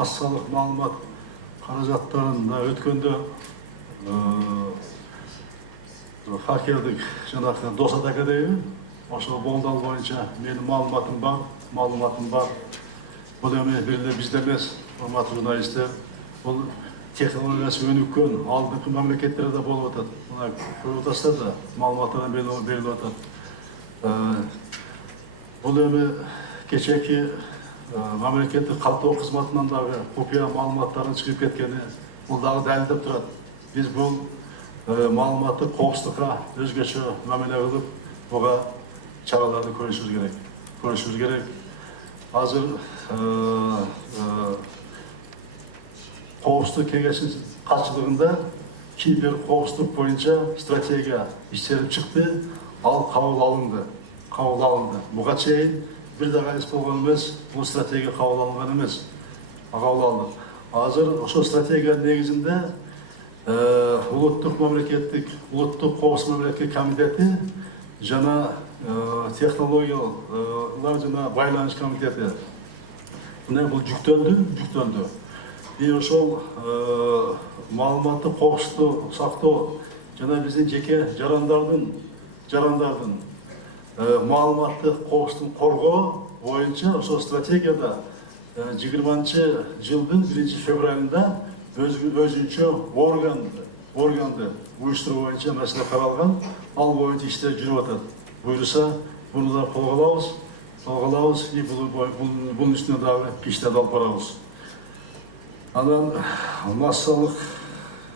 массалық маалымат қаражаттарында өткенде хакердік жаңағы Досат академия ошо болдал боюнча менин маалыматым бар. Бұл эми бирде бизде эмес, урматтуу журналисттер, бул технологиясы өнүккөн алдыңкы мамлекеттерде болуп атат. Мына көрүп атасыздар да, маалыматтар берилип атат. Бул эми кечээки мамлекеттик каттоо кызматынан дагы купуя маалыматтардын чыгып кеткени, бул дагы далилдеп турат. Биз бул маалыматты коопсуздукка өзгөчө мамиле кылып, буга чараларды көрүшүбүз керек. Азыр коопсуздук кеңешинин катчылыгында кибер коопсуздук боюнча стратегия иштелип чыкты, ал кабыл алынды. Буга чейин бир дагы эс болгон эмес, бул стратегия кабыл алынган эмес. Кабыл алынды. Азыр ошол стратегиянын негизинде улуттук коопсуздук мамлекеттик комитети жана технологиялар жана байланыш комитети бул жүктөлдү. И ошол маалыматтык коопсуздукту сактоо жана биздин жеке жарандардын маалыматтык коопсуздугун коргоо боюнча ошол стратегияда 20-жылдын 1-февралында өзүнчө органды уюштуруу боюнча маселе каралган, ал боюнча иштер жүрүп атат. Буюрса, буну да колго алабыз, и бунун үстүнө дагы иштерди алып барабыз. Анан массалык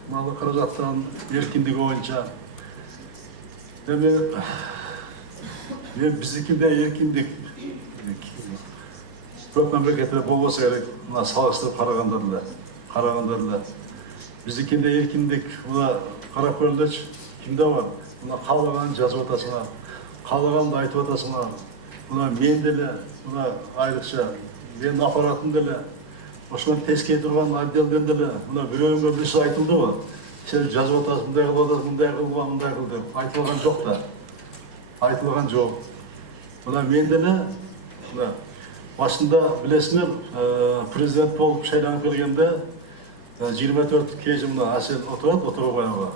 маалымат каражаттарынын эркиндиги боюнча эми биздикинде эркиндик көп мамлекетте болбосо керек, мына салыштырып караганда эле. Биздикинде эркиндик, мына карап көрүлдөчү, кимде бар? Мына каалаганын жазып атасыңар, каалаганды айтып атасыңар. Мына мен деле, мына айрыкча менин аппаратым деле, ошону тескей турган отделден деле, мына бирөөгө бир сөз айтылдыбы? Сен жазып атасың, мындай кылып атасың, мындай кыл деп айтылган жок да. Айтылган жок. Мына мен деле, мына башында билесиңер, президент болуп шайланып келгенде 24 кежи мына Асел отуруп баягы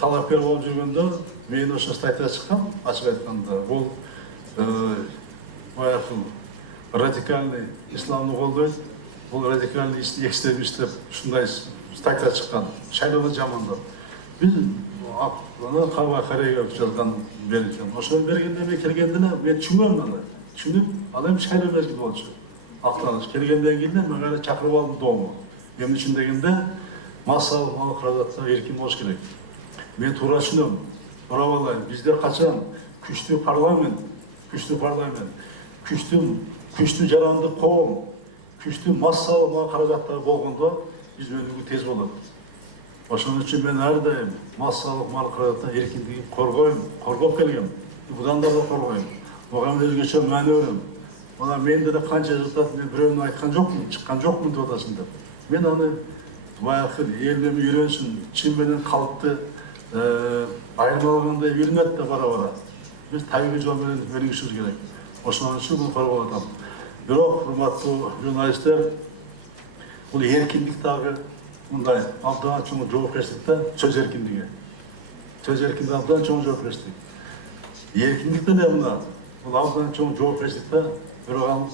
талапкер болуп жүргөндө мен ошо статья чыккан, ачык айтканда. Бул баягы радикальный исламды колдойт, бул радикальный экстремист деп ушундай статья чыккан. Шайлоону жамандап. Биз аны кабай карайга жазган берген. Ошо бергенде мен келгенде мен түшүнбөйм аны. Түшүнүп, ал эми шайлоо мезгили болчу. Актаныш келгенден кийин мен чакырып алдым дому. Эмне үчүн дегенде, массалык маал каражаттар эркин болуш керек. Мен туура түшүнөм. Урабалайм, бизде качан күчтүү парламент, күчтүү жаранды коом, күчтүү массалык маал каражаттар болгондо биз өнүгүү тез болот. Ошон үчүн мен ар дайым массалык маал каражаттар эркиндигин коргоп келгем. Будан да коргойм. Буга өзгөчө маани берем. Мына мен деле канча жылдан мен бирөөнү айткан жокмун, чыккан жокмун деп атасың деп. Мен аны баягы элден үйрөнсүн, чын менен калкты айырмалагандай үйрөнөт да бара. Биз табигый жол менен өнүгүшүбүз керек. Ошон үчүн бул коргоп атам. Бирок, урматтуу журналисттер, бул эркиндик дагы мындай абдан чоң жоопкерчилик да, сөз эркиндиги. Сөз эркиндиги абдан чоң жоопкерчилик. Эркиндик деле мына бул абдан чоң жоопкерчилик да, бирок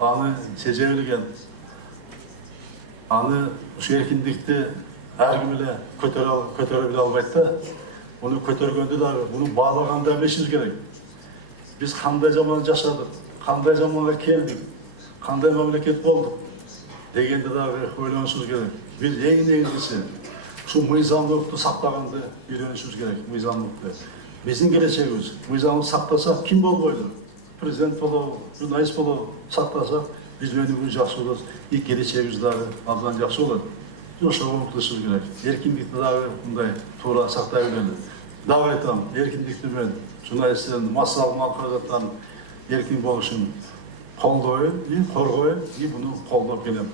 аны сезе билген, аны ушу эркиндикти ар ким эле көтөрө биле албайт да. Буну көтөргөндө дагы, буну баалаганда билишибиз керек. Биз кандай жаман жашадык, кандай жаманга келдик, кандай мамлекет болдук дегенде дагы ойлонушубуз керек. Биз эң негизгиси ушу мыйзамдуулукту сактаганды үйрөнүшүбүз керек, мыйзамдуулукту. Биздин келечегибиз, мыйзамды сактасак ким болбойлу? Президент болобу, журналист болобу, сактасак биз өнүгүү жакшы болот, и келечегибиз дагы абдан жакшы болот. Ошого умтулушубуз керек. Эркиндикти дагы мындай туура сактай билели. Дагы айтам, эркиндикти мен журналисттердин массалык маал каражаттарынын эркин болушун колдойм, коргойм, и буну колдоп келем.